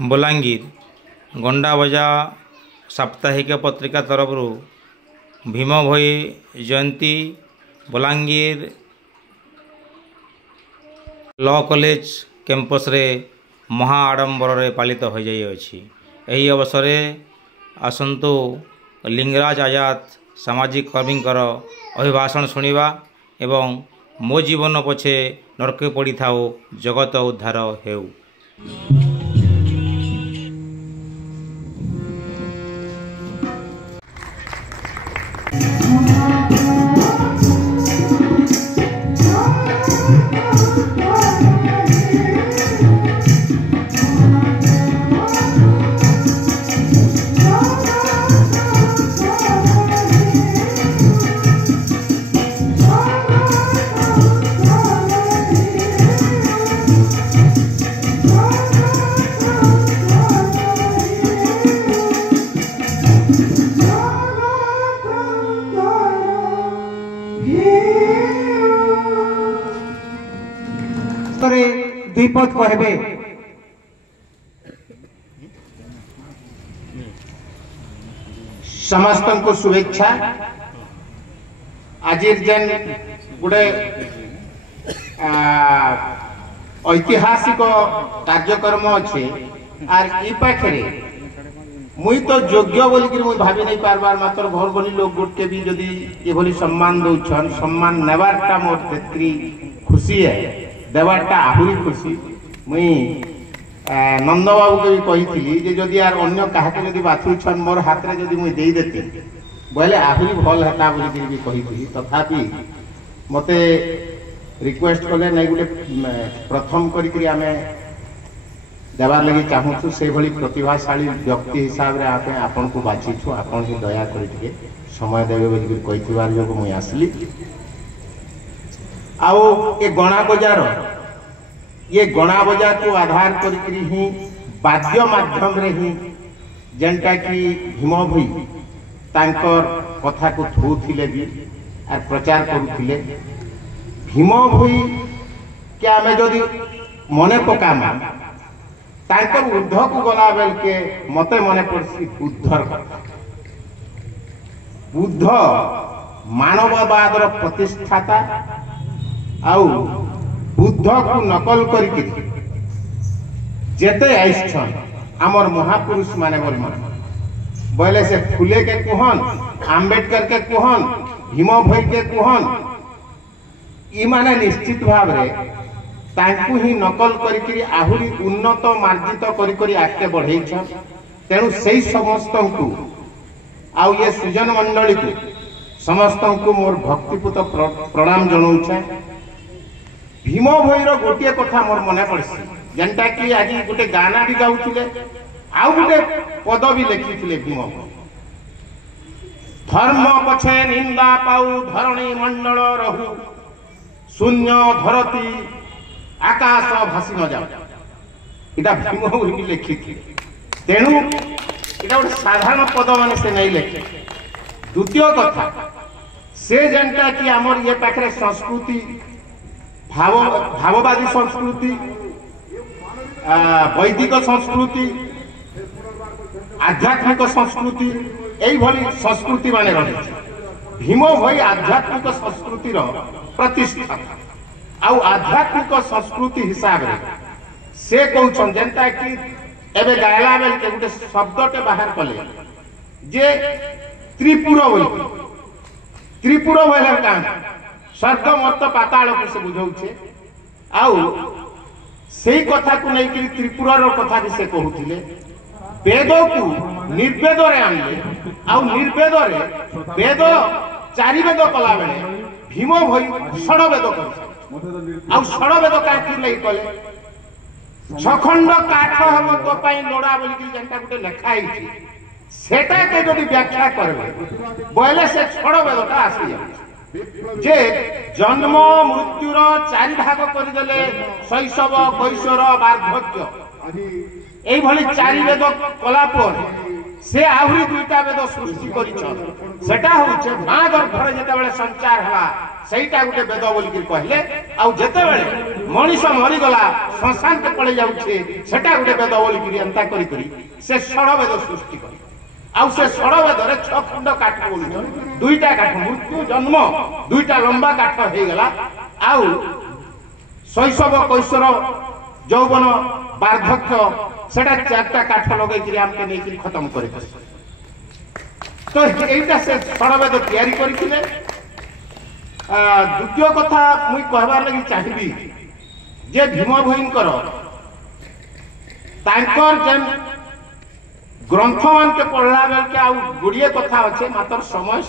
बलांगीर गंडाबजा साप्ताहिक पत्रिका तरफ भीम भोई जयंती बलांगीर लॉ कॉलेज कैंपस रे महा आडंबर रे पालित हो जाइए। यही अवसर आसंतु लिंगराज आजाद सामाजिक कर्मी अभिभाषण शुणा एवं मो जीवन पछे नरके पड़ी थाओ जगत उद्धार हेउ। द्विपद कहबे समस्त को शुभेच्छा। आज जेन गोटे ऐतिहासिक कार्यक्रम अच्छे आर ई पाखे मुई तो योग्य बोलिक मुई भाभी नहीं पारबार मात्र घर बोली लोग गोटे भी जदि ये सम्मान दौन सम्मान नेबारटा मोर तेतरी खुशी है देवारटा आहुरी खुशी। मुई नंद बाबू के भी कही जदि यार अन्य क्या जब बाछुछन मोर हाथ में जदि मुई दे देती बोले आहुरी भल हेता बोलिक भी कही। तथापि मते रिक्वेस्ट कले नहीं गोटे प्रथम करी आमे देवार लगी चाहूँ से भली प्रतिभाशाली व्यक्ति हिसाब से आपन को बाछीछु आपन ही दया कर समय देवे बोलिक कही जो मुई आसली। आओ ये गणा बजार ये गणा बजार को आधार करी ही वाद्य माध्यम रे ही जेनटा कि भीम भोई तांकर कथा को थोउथिले भी आर प्रचार करुथिले। भीम भोई के आमे जदि मने पकामा तांकर उर्ध को गला बेल के मते मने पड़सी बुद्धर कथा। बुद्ध मानववाद रो प्रतिष्ठाता आउ बुद्ध को नकल करके जेते आइछन आमर महापुरुष माने बोले से फुले के कुहन आम्बेडकर के कुहन भीम भोई के कुहन ई माने निश्चित भाव रे तांकु ही नकल करी आहुरी उन्नत मार्जित करी आगे बढ़े। तेणु से समस्त को आउ ये सुजन मंडली को समस्त को मोर भक्तिपूत प्रणाम जनाऊे। भीम भोईर गोटे कथा मोर मन पड़सी जेनटा कि आज गोटे गाना भी गाउथिले आउ गोटे पद भी लिखिथिले भीम भोई। धर्म पछे निंदा पाऊ धरणी मंडल रहू शून्य धरती आकाश भासी न जाऊ इटा भीम भोई लिखिथिले। तेणु इटा गोटे साधारण पद माने से नहीं लिखे। द्वितीय कथा से जेनटा कि आमर ये पाखरे संस्कृति भाववादी संस्कृति वैदिक संस्कृति आध्यात्मिक संस्कृति यही संस्कृति माने रही। भीम भोई आध्यात्मिक संस्कृति प्रतिष्ठा आउ आध्यात्मिक संस्कृति हिसाब रे से कहउछन जेंता कि एबे गायला बेल के गोटे शब्दटे बाहर कले जे त्रिपुर बोली त्रिपुर बोले का स्वर्ग मत पाताल को से बुझाऊे आउ से कथा को नहीं त्रिपुरा कथा भी से कहूले। वेद को निर्वेद रे आनले आउ निर्वेद रे वेद चारि वेद कला बेले भीम भोई षड वेद कर आउ षड वेद काठी नहीं कले छखंड काठ हम तो पई लोड़ा बोली जेंटा गुटे लेखा आइछि सेटा के जदि व्याख्या करबे बोले से षड वेदटा आसी जाय जे जन्म मृत्युर चारि भाग करदेले शैशव कैशोर वार्धक्य एई भली चारि वेद कला पर से आहुरी दुईटा वेद सृष्टि करिछ। सेटा होउछे मां गर्भरे जेते बेले संचार हला ସେଇଟା ଗୋଟେ ବେଦ ବୋଲିକି କହିଲେ ଆଉ ଯେତେବେଳେ ମଣିଷ ମରିଗଲା ଶ୍ମଶାନ କେ ପଳେଇ ଯାଉଛେ ସେଟା ଗୋଟେ ବେଦ ବୋଲିକି ଏନ୍ତା କରି ସେ ଷଡ଼ ବେଦ ସୃଷ୍ଟି କରି ଆଉ ସେ ଷଡ଼ ବେଦରେ 6 ଖଣ୍ଡ କାଠ ବୋଲୁଛନ୍ 2ଟା କାଠ ମୃତ୍ୟୁ ଜନ୍ମ 2ଟା ଲମ୍ବା କାଠ ହେଇଗଲା ଆଉ ଶୈଶବ କୈଶୋର ଯୌବନ ବାର୍ଦ୍ଧକ୍ୟ ସେଟା 4ଟା କାଠ ଲଗେଇକିରି ଆମକେ ନେଇକିରି ଖତମ କରି তো এইটা সে ষড়বেদ তৈরি করেছিলেন। দ্বিতীয় কথা মুই কহবার লাগি চাহিবি যে ভীম ভয়ঙ্কর তাঙ্কর যেন গ্রন্থ মানকে পড়লা বেলকে আউ গুড়িয়ে কথা আছে মাত্র সময়